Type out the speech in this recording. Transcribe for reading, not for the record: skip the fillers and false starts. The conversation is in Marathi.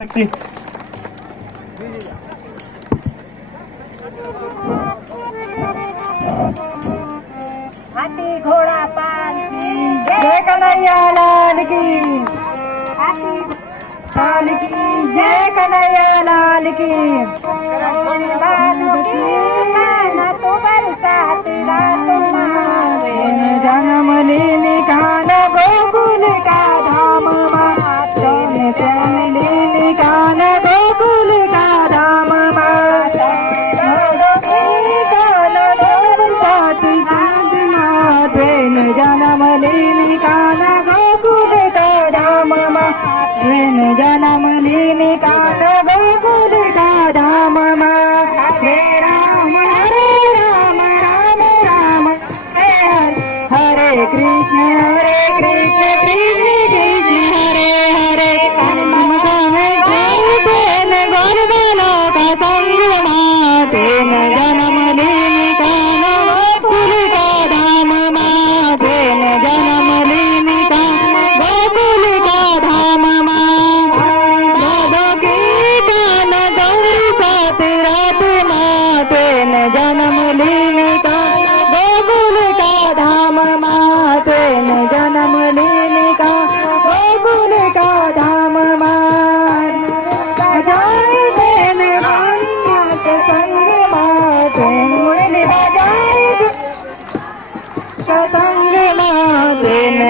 हाथी घोड़ा पालकी जय कन्हैया लाल की। हाथी लाल की जय कन्हैया लाल की। बालू की कान्हा तो बरसात रात मारे जन्म लेने कान्हा गोकुल का धाम माते जन्म लेने कान्हा गोकुल का धाम माते जन्म लेने कान्हा गोकुल का धाम माते जन्म लेने कान्हा गोकुल का धाम माते। राम राम राम राम हरे कृष्ण कृष्ण कृष्ण हरे हरे। तेन गोरबलो का संग तेन जन्म लेने कान्हा गोकुल का धाम तेन जन्म लेने कान्हा गोकुल का धाम गौरी सात रात तेन जन्म लेने कान्हा गोकुल का धाम तेन जन्म लेने कान्हा गोकुल का धाम बजाए तेन कन्या के संग तेन बजाए संग तेन